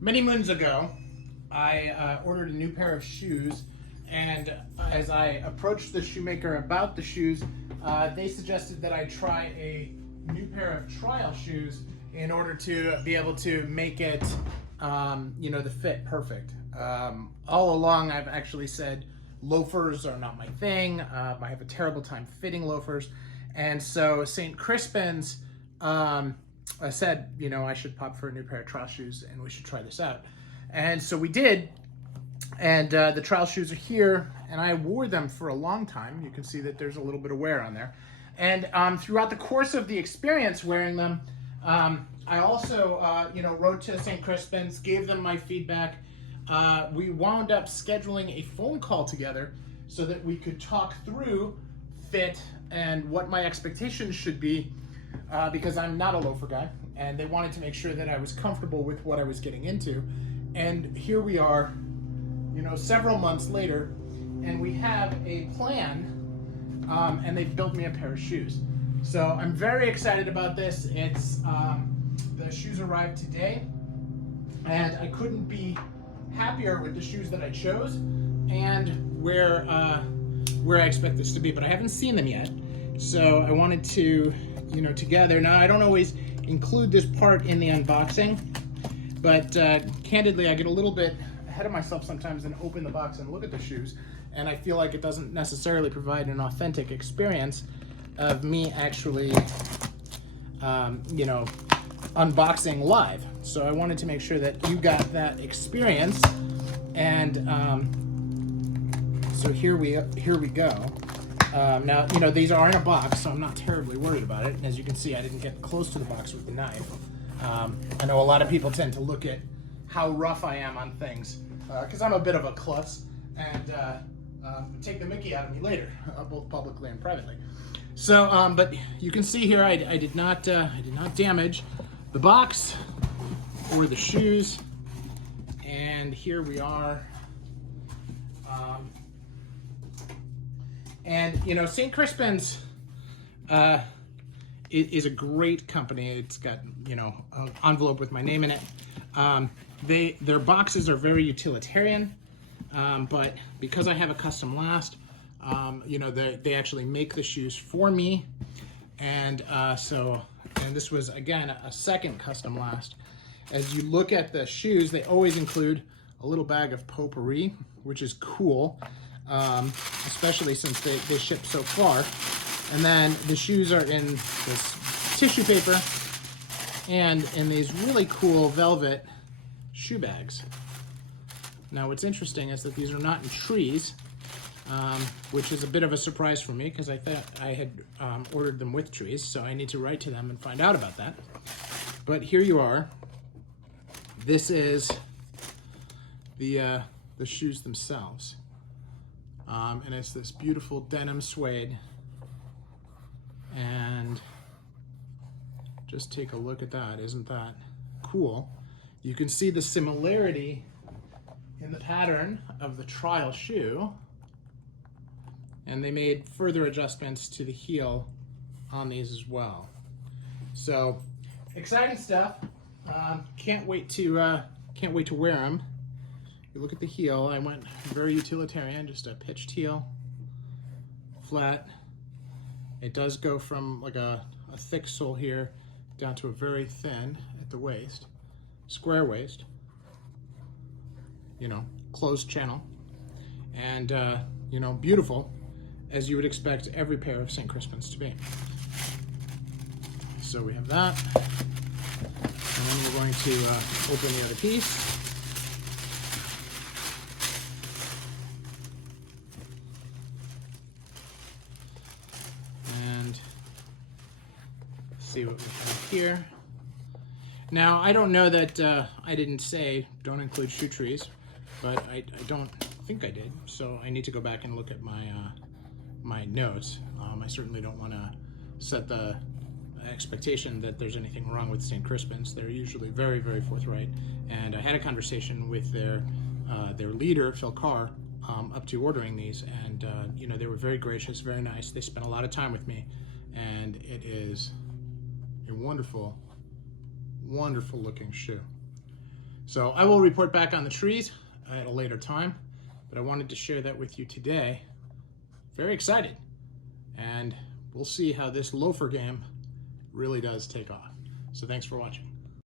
Many moons ago, I ordered a new pair of shoes, and as I approached the shoemaker about the shoes, they suggested that I try a new pair of trial shoes in order to be able to make it, the fit perfect. All along, I've actually said loafers are not my thing. I have a terrible time fitting loafers, and so Saint Crispins I said, I should pop for a new pair of trial shoes and we should try this out. And so we did, and the trial shoes are here, and I wore them for a long time. You can see that there's a little bit of wear on there. And throughout the course of the experience wearing them, I also, wrote to Saint Crispins, gave them my feedback. We wound up scheduling a phone call together so that we could talk through fit and what my expectations should be, because I'm not a loafer guy, and they wanted to make sure that I was comfortable with what I was getting into. And here we are, several months later, and we have a plan, and they've built me a pair of shoes. So I'm very excited about this. It's the shoes arrived today, and I couldn't be happier with the shoes that I chose and where I expect this to be. But I haven't seen them yet, so I wanted to, together. Now I don't always include this part in the unboxing, but candidly, I get a little bit ahead of myself sometimes and open the box and look at the shoes, and I feel like it doesn't necessarily provide an authentic experience of me actually, unboxing live. So I wanted to make sure that you got that experience, and so here we go. Now, these are in a box, so I'm not terribly worried about it. As you can see, I didn't get close to the box with the knife. I know a lot of people tend to look at how rough I am on things, because I'm a bit of a klutz, and take the mickey out of me later, both publicly and privately. So, but you can see here, I did not damage the box or the shoes, and here we are. And Saint Crispins is a great company. It's got an envelope with my name in it. Their boxes are very utilitarian, but because I have a custom last, they actually make the shoes for me, and this was again a second custom last. As you look at the shoes, they always include a little bag of potpourri, which is cool. Especially since they ship so far. And then the shoes are in this tissue paper and in these really cool velvet shoe bags. Now what's interesting is that these are not in trees, which is a bit of a surprise for me because I thought I had ordered them with trees, so I need to write to them and find out about that. But here you are. This is the shoes themselves. And it's this beautiful denim suede, and just take a look at that. Isn't that cool? You can see the similarity in the pattern of the trial shoe, and they made further adjustments to the heel on these as well. So exciting stuff. Can't wait to wear them. You look at the heel, I went very utilitarian, just a pitched heel, flat. It does go from like a thick sole here down to a very thin at the waist, square waist, closed channel, and beautiful, as you would expect every pair of Saint Crispins to be. So we have that, and then we're going to open the other piece. See what we have here. Now, I don't know that I didn't say don't include shoe trees, but I don't think I did, so I need to go back and look at my notes. I certainly don't want to set the expectation that there's anything wrong with Saint Crispins. They're usually very, very forthright, and I had a conversation with their leader, Phil Carr, up to ordering these, and they were very gracious, very nice. They spent a lot of time with me, and it is a wonderful, wonderful looking shoe. So I will report back on the trees at a later time, but I wanted to share that with you today. Very excited. And we'll see how this loafer game really does take off. So thanks for watching.